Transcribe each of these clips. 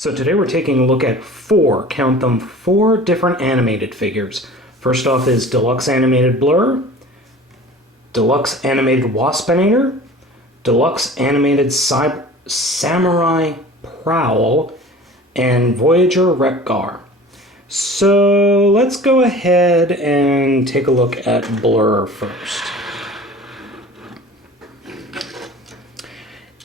So today we're taking a look at four, count them, four different animated figures. First off is Deluxe Animated Blurr, Deluxe Animated Waspinator, Deluxe Animated Samurai Prowl, and Voyager Wreck-Gar. So let's go ahead and take a look at Blurr first.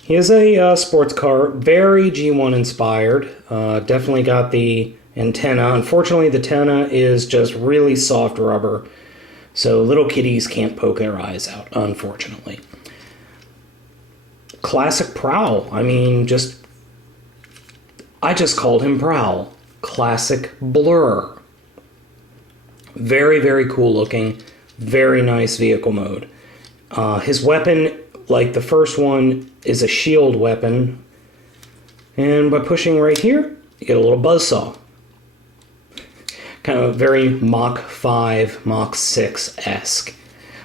He is a sports car, very G1 inspired. Definitely got the antenna. Unfortunately, the antenna is just really soft rubber, so little kiddies can't poke their eyes out, unfortunately. Classic Prowl. I mean, I just called him Prowl. Classic Blurr. Very, very cool looking. Very nice vehicle mode. His weapon, like the first one, is a shield weapon. And by pushing right here, you get a little buzzsaw. Kind of very Mach 5, Mach 6-esque.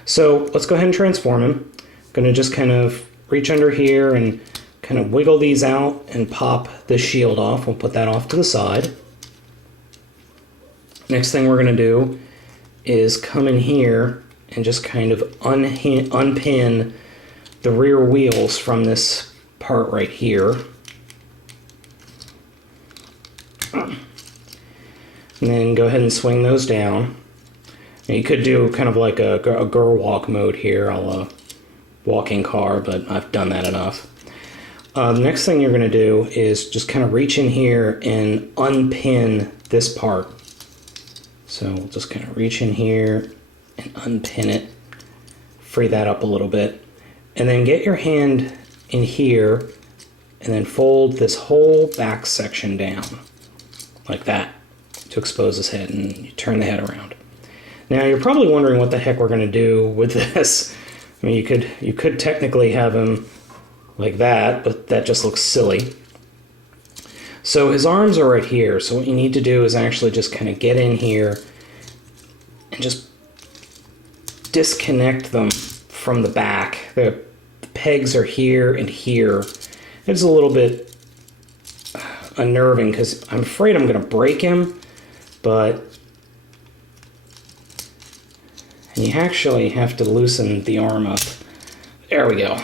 So let's go ahead and transform him. I'm going to just kind of reach under here and kind of wiggle these out and pop the shield off. We'll put that off to the side. Next thing we're going to do is come in here and just kind of unpin the rear wheels from this part right here. And then go ahead and swing those down. And you could do kind of like a girl walk mode here, a la walking car, but I've done that enough. The next thing you're going to do is just kind of reach in here and unpin this part. So we'll just kind of reach in here and unpin it, free that up a little bit. And then get your hand in here and then fold this whole back section down like that to expose his head, and you turn the head around. Now you're probably wondering what the heck we're going to do with this. I mean, you could technically have him like that, but that just looks silly. So his arms are right here, so what you need to do is actually just kind of get in here and just disconnect them from the back. The pegs are here and here. It's a little bit unnerving because I'm afraid I'm going to break him, and you actually have to loosen the arm up. There we go.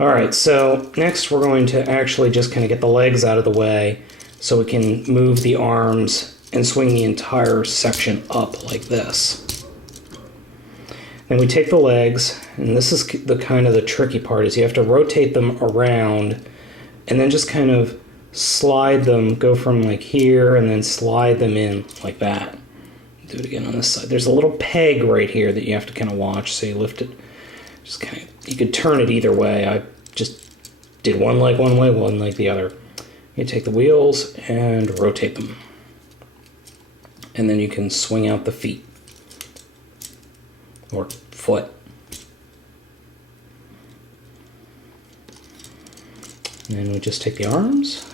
Alright, so next we're going to actually just kind of get the legs out of the way so we can move the arms and swing the entire section up like this. Then we take the legs, and this is the kind of the tricky part, is you have to rotate them around and then just kind of slide them, go from like here and then slide them in like that. Do it again on this side. There's a little peg right here that you have to kind of watch, so you lift it. Just kind of, you could turn it either way. I just did one leg one way, one leg the other. You take the wheels and rotate them. And then you can swing out the feet. Or foot. And then we just take the arms.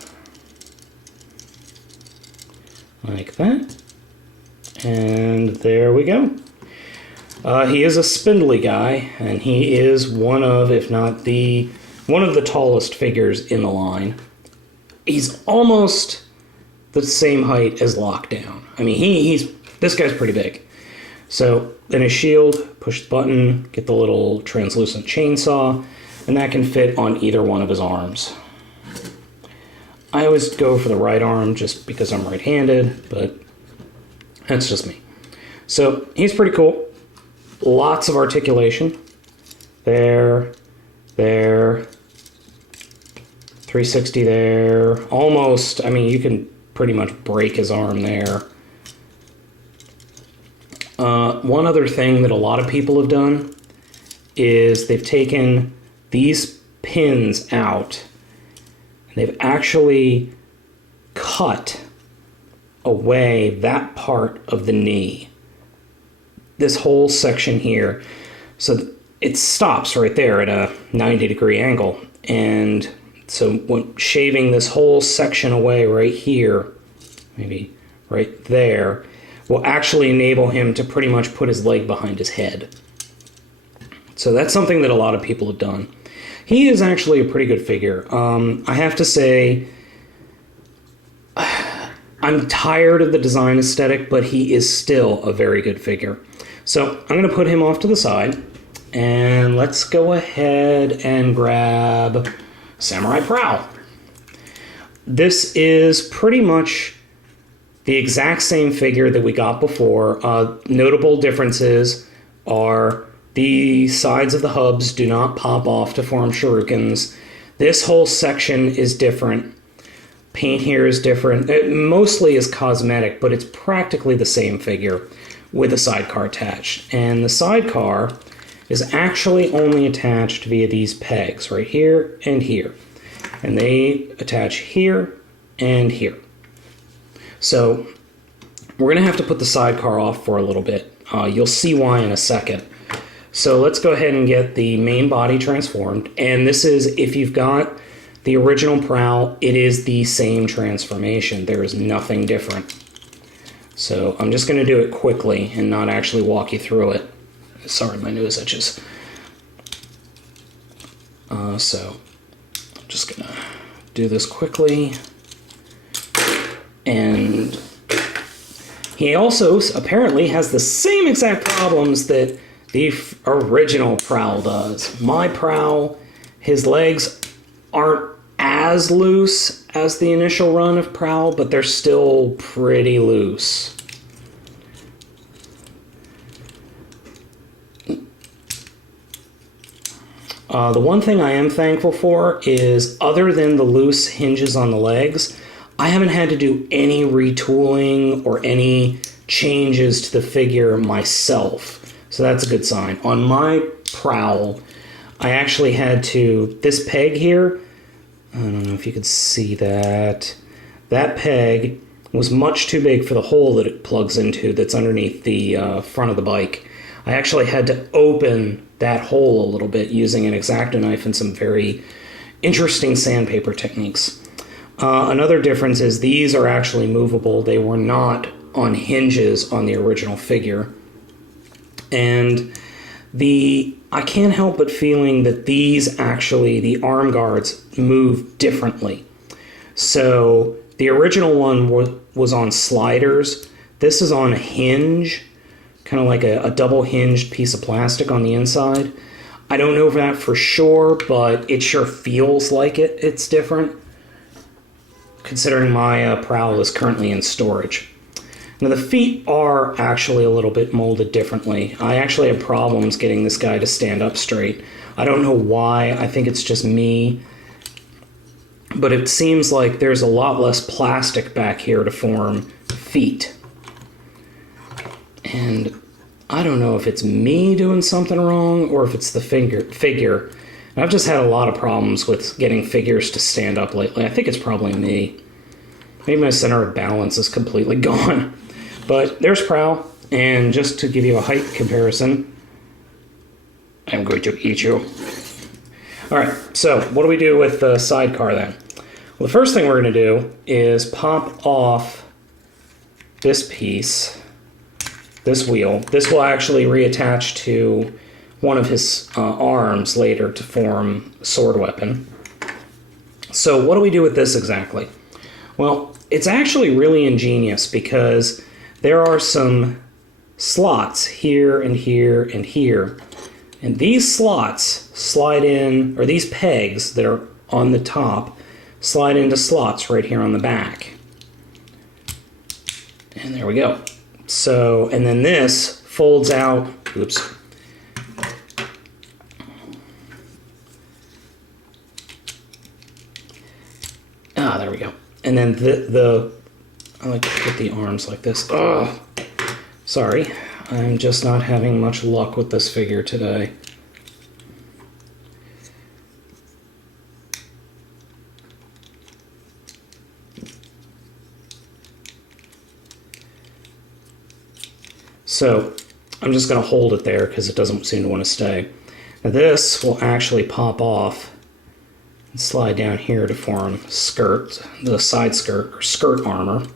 Like that. And there we go. He is a spindly guy, and he is one of, if not one of the tallest figures in the line. He's almost the same height as Lockdown. I mean, this guy's pretty big. So then his shield, push the button, get the little translucent chainsaw, and that can fit on either one of his arms. I always go for the right arm just because I'm right-handed, but that's just me. So he's pretty cool. Lots of articulation. There, 360 there. Almost, I mean, you can pretty much break his arm there. One other thing that a lot of people have done is they've taken these pins out and they've actually cut away that part of the knee. This whole section here. So it stops right there at a 90-degree angle. And so when shaving this whole section away right here, maybe right there, will actually enable him to pretty much put his leg behind his head. So that's something that a lot of people have done. He is actually a pretty good figure. I have to say, I'm tired of the design aesthetic, but he is still a very good figure. So I'm going to put him off to the side, and let's go ahead and grab Samurai Prowl. This is pretty much the exact same figure that we got before. Notable differences are the sides of the hubs do not pop off to form shurikens. This whole section is different. Paint here is different. It mostly is cosmetic, but it's practically the same figure with a sidecar attached. And the sidecar is actually only attached via these pegs right here and here. And they attach here and here. So we're going to have to put the sidecar off for a little bit. You'll see why in a second. So let's go ahead and get the main body transformed. And this is, if you've got the original Prowl, it is the same transformation. There is nothing different. So I'm just going to do it quickly and not actually walk you through it. Sorry, my nose itches. So I'm just going to do this quickly. And he also apparently has the same exact problems that the original Prowl does. My Prowl, his legs aren't as loose as the initial run of Prowl, but they're still pretty loose. The one thing I am thankful for is, other than the loose hinges on the legs, I haven't had to do any retooling or any changes to the figure myself. So that's a good sign. On my Prowl, I actually had to, this peg here, I don't know if you could see that. That peg was much too big for the hole that it plugs into that's underneath the front of the bike. I actually had to open that hole a little bit using an X-Acto knife and some very interesting sandpaper techniques. Another difference is these are actually movable. They were not on hinges on the original figure. And I can't help but feeling that these actually, the arm guards, move differently. So the original one was on sliders. This is on a hinge, kind of like a double hinged piece of plastic on the inside. I don't know that for sure, but it sure feels like it's different, considering my Prowl is currently in storage. Now the feet are actually a little bit molded differently. I actually have problems getting this guy to stand up straight. I don't know why. I think it's just me. But it seems like there's a lot less plastic back here to form feet. And I don't know if it's me doing something wrong or if it's the figure. I've just had a lot of problems with getting figures to stand up lately. I think it's probably me. Maybe my center of balance is completely gone. But there's Prowl, and just to give you a height comparison, I'm going to eat you. Alright, so what do we do with the sidecar then? Well, the first thing we're going to do is pop off this piece, this wheel. This will actually reattach to one of his arms later to form a sword weapon. So what do we do with this exactly? Well, it's actually really ingenious because there are some slots here and here and here. And these slots slide in, or these pegs that are on the top, slide into slots right here on the back. And there we go. So, and then this folds out, oops. Ah, there we go. And then I like to put the arms like this. Oh, sorry. I'm just not having much luck with this figure today. So I'm just going to hold it there because it doesn't seem to want to stay. Now this will actually pop off and slide down here to form skirt, the side skirt or skirt armor.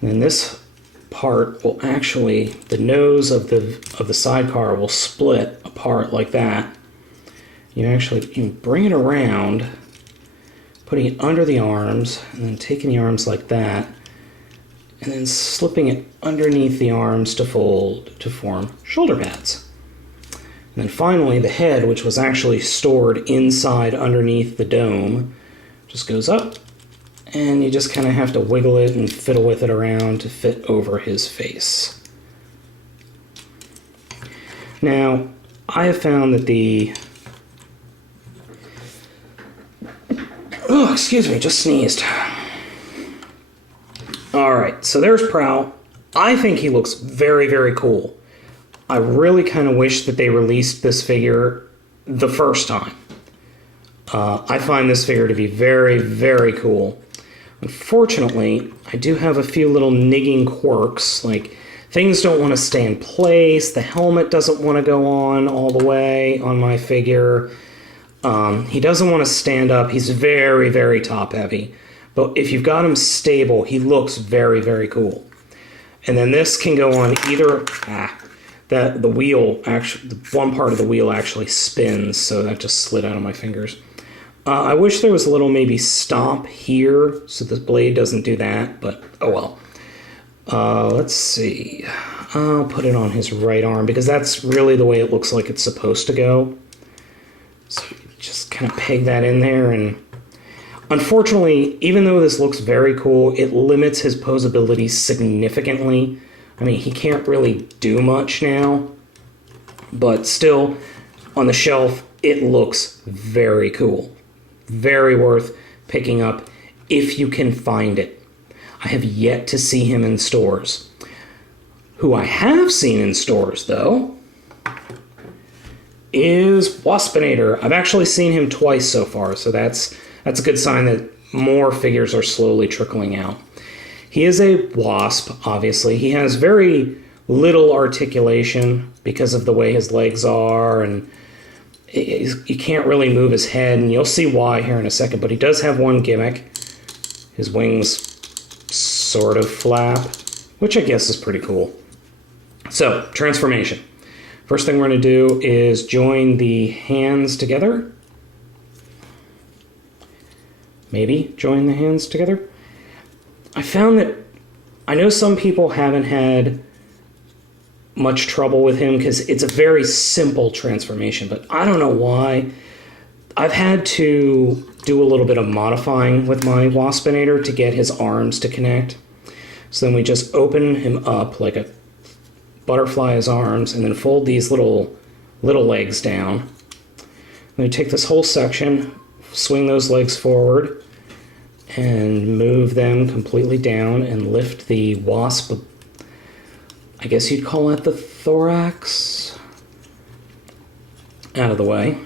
And then this part will actually, the nose of the sidecar will split apart like that. You can bring it around putting it under the arms, and then taking the arms like that, and then slipping it underneath the arms to fold to form shoulder pads. And then finally, the head, which was actually stored inside underneath the dome, just goes up, and you just kind of have to wiggle it and fiddle with it around to fit over his face. Now, I have found that oh, excuse me, just sneezed. Alright, so there's Prowl. I think he looks very, very cool. I really kind of wish that they released this figure the first time. I find this figure to be very, very cool. Unfortunately, I do have a few little nigging quirks, like things don't want to stay in place, the helmet doesn't want to go on all the way on my figure. He doesn't want to stand up. He's very, very top heavy. But if you've got him stable, he looks very, very cool. And then this can go on either... the wheel, actually, one part of the wheel actually spins, so that just slid out of my fingers. I wish there was a little maybe stop here so the blade doesn't do that, but oh well. Let's see. I'll put it on his right arm because that's really the way it looks like it's supposed to go. So just kind of peg that in there, and unfortunately, even though this looks very cool, it limits his posability significantly. I mean, he can't really do much now, but still, on the shelf, it looks very cool. Very worth picking up if you can find it. I have yet to see him in stores. Who I have seen in stores, though, is Waspinator. I've actually seen him twice so far, so that's a good sign that more figures are slowly trickling out. He is a wasp, obviously. He has very little articulation because of the way his legs are, and you can't really move his head, and you'll see why here in a second, but he does have one gimmick. His wings sort of flap, which I guess is pretty cool. So, transformation. First thing we're going to do is join the hands together. Maybe join the hands together. I found that I know some people haven't had much trouble with him because it's a very simple transformation, but I don't know why. I've had to do a little bit of modifying with my Waspinator to get his arms to connect. So then we just open him up like a butterfly's arms and then fold these little legs down. Then we take this whole section, swing those legs forward, and move them completely down and lift the wasp, I guess you'd call it the thorax, out of the way.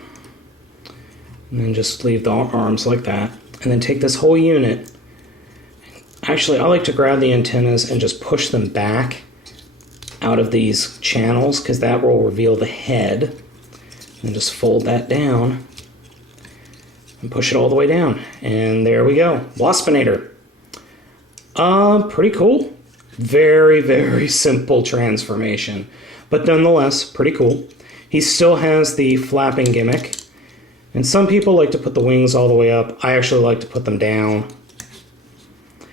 And then just leave the arms like that. And then take this whole unit. Actually, I like to grab the antennas and just push them back out of these channels because that will reveal the head. And just fold that down and push it all the way down. And there we go. Waspinator. Pretty cool. Very, very simple transformation. But nonetheless, pretty cool. He still has the flapping gimmick. And some people like to put the wings all the way up. I actually like to put them down.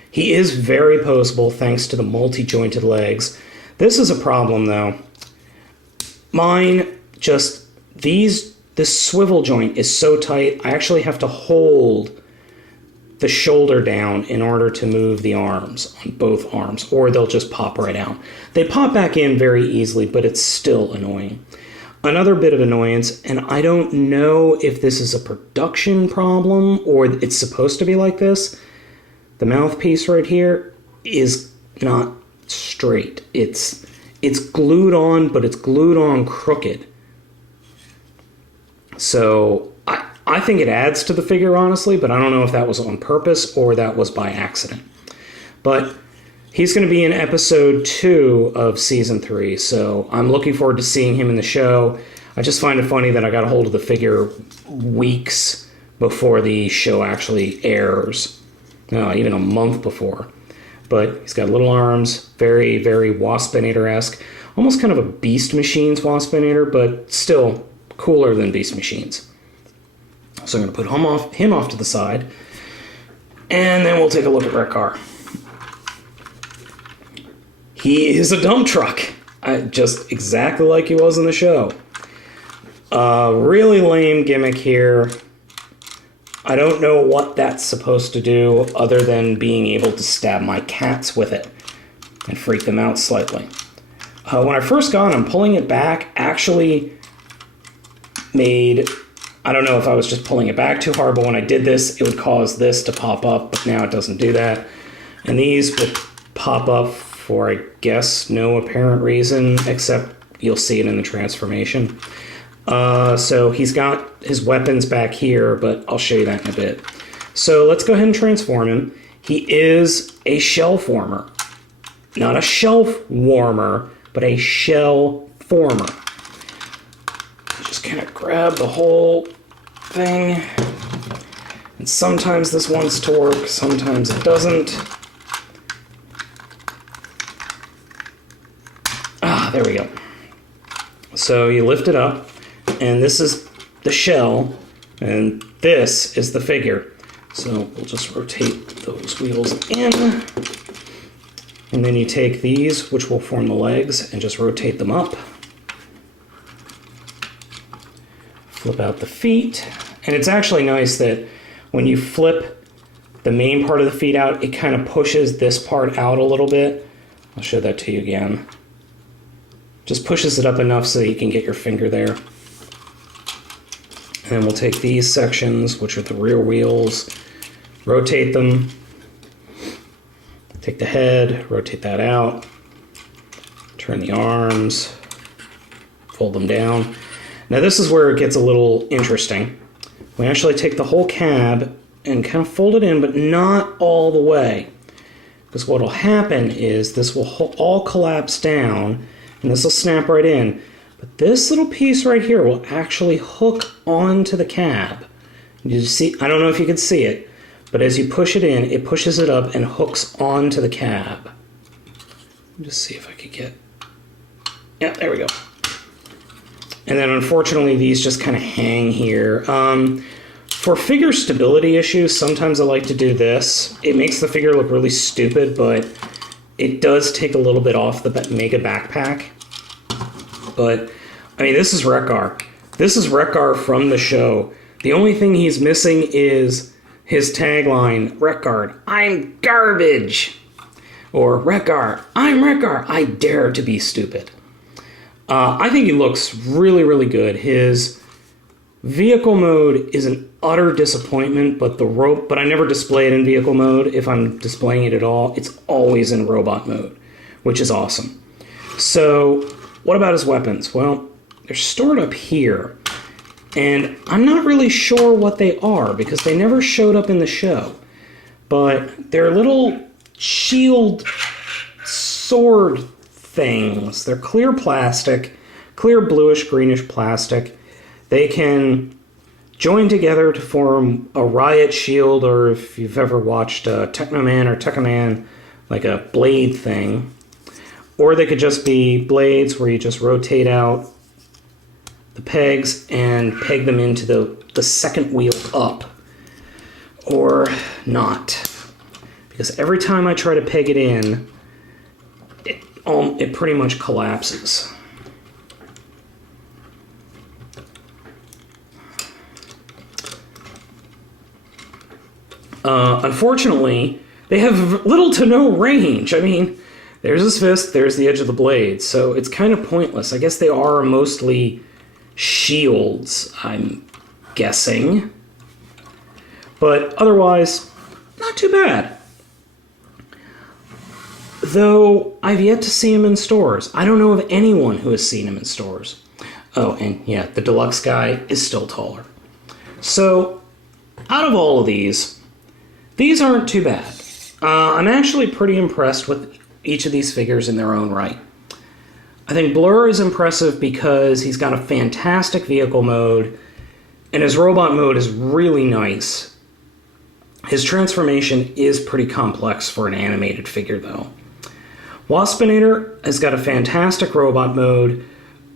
He is very posable thanks to the multi-jointed legs. This is a problem though. Mine just, this swivel joint is so tight, I actually have to hold the shoulder down in order to move the arms on both arms, or they'll just pop right out. They pop back in very easily, but it's still annoying. Another bit of annoyance, and I don't know if this is a production problem or it's supposed to be like this, the mouthpiece right here is not straight. It's glued on, but it's glued on crooked. So I think it adds to the figure, honestly, but I don't know if that was on purpose or that was by accident. But he's going to be in episode 2 of season 3, so I'm looking forward to seeing him in the show. I just find it funny that I got a hold of the figure weeks before the show actually airs. Even a month before. But he's got little arms, very, very Waspinator-esque. Almost kind of a Beast Machines Waspinator, but still cooler than Beast Machines. So I'm going to put him off to the side. And then we'll take a look at Wrek-Gar. He is a dump truck. Just exactly like he was in the show. Really lame gimmick here. I don't know what that's supposed to do other than being able to stab my cats with it and freak them out slightly. When I first got him, pulling it back actually made... I don't know if I was just pulling it back too hard, but when I did this, it would cause this to pop up, but now it doesn't do that. And these would pop up for, I guess, no apparent reason, except you'll see it in the transformation. So he's got his weapons back here, but I'll show you that in a bit. So let's go ahead and transform him. He is a shell former. Not a shelf warmer, but a shell former. Just kind of grab the whole thing. And sometimes this wants to work, sometimes it doesn't. There we go. So you lift it up, and this is the shell, and this is the figure. So we'll just rotate those wheels in, and then you take these, which will form the legs, and just rotate them up. Flip out the feet, and it's actually nice that when you flip the main part of the feet out, it kind of pushes this part out a little bit. I'll show that to you again. Just pushes it up enough so that you can get your finger there. And then we'll take these sections, which are the rear wheels, rotate them, take the head, rotate that out, turn the arms, fold them down. Now this is where it gets a little interesting. We actually take the whole cab and kind of fold it in, but not all the way. Because what will happen is this will all collapse down, and this will snap right in. But this little piece right here will actually hook onto the cab. You see, I don't know if you can see it, but as you push it in, it pushes it up and hooks onto the cab. Let me just see if I could get... Yeah, there we go. And then unfortunately these just kind of hang here. For figure stability issues, sometimes I like to do this. It makes the figure look really stupid, but it does take a little bit off the mega backpack. But, I mean, this is Wrek-Gar. This is Wrek-Gar from the show. The only thing he's missing is his tagline, Wrek-Gar, I'm garbage. Or Wrek-Gar, I'm Wrek-Gar, I dare to be stupid. I think he looks really, really good. His vehicle mode is an utter disappointment, but I never display it in vehicle mode. If I'm displaying it at all, it's always in robot mode, which is awesome. So, what about his weapons? Well, they're stored up here, and I'm not really sure what they are because they never showed up in the show. But they're little shield sword things. They're clear plastic, clear bluish greenish plastic. They can join together to form a riot shield, or if you've ever watched Technoman or Tekkaman, like a blade thing. Or they could just be blades where you just rotate out the pegs and peg them into the second wheel up. Or not. Because every time I try to peg it in, it pretty much collapses. Unfortunately, they have little to no range. I mean, there's his fist, there's the edge of the blade, so it's kind of pointless. I guess they are mostly shields, I'm guessing. But otherwise, not too bad. Though, I've yet to see him in stores. I don't know of anyone who has seen him in stores. Oh, and yeah, the deluxe guy is still taller. So, out of all of these aren't too bad. I'm actually pretty impressed with each of these figures in their own right. I think Blurr is impressive because he's got a fantastic vehicle mode, and his robot mode is really nice. His transformation is pretty complex for an animated figure, though. Waspinator has got a fantastic robot mode,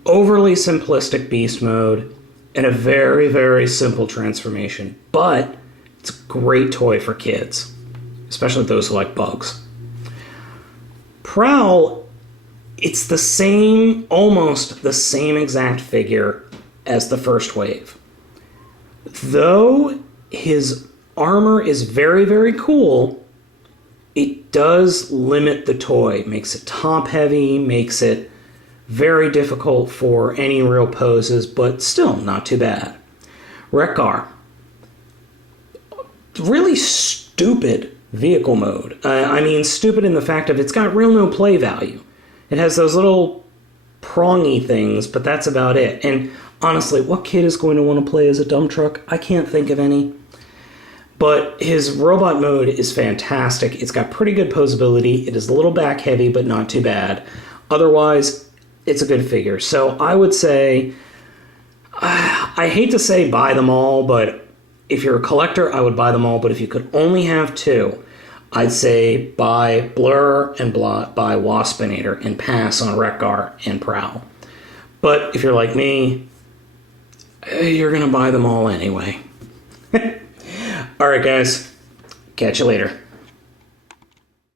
overly simplistic beast mode, and a very, very simple transformation. But it's a great toy for kids. especially those who like bugs. Prowl, it's the same, almost the same exact figure as the first wave. Though his armor is very, very cool, it does limit the toy. Makes it top heavy, makes it very difficult for any real poses, but still not too bad. Wreck-Gar. Really stupid vehicle mode. I mean, stupid in the fact of it's got real no play value. It has those little prongy things, but that's about it. And honestly, what kid is going to want to play as a dump truck? I can't think of any. But his robot mode is fantastic. It's got pretty good posability. It is a little back heavy, but not too bad. Otherwise, it's a good figure. So I would say, I hate to say buy them all, but if you're a collector, I would buy them all. But if you could only have two, I'd say buy Blurr and buy Waspinator and pass on Wreck-Gar and Prowl. But if you're like me, you're going to buy them all anyway. All right, guys. Catch you later.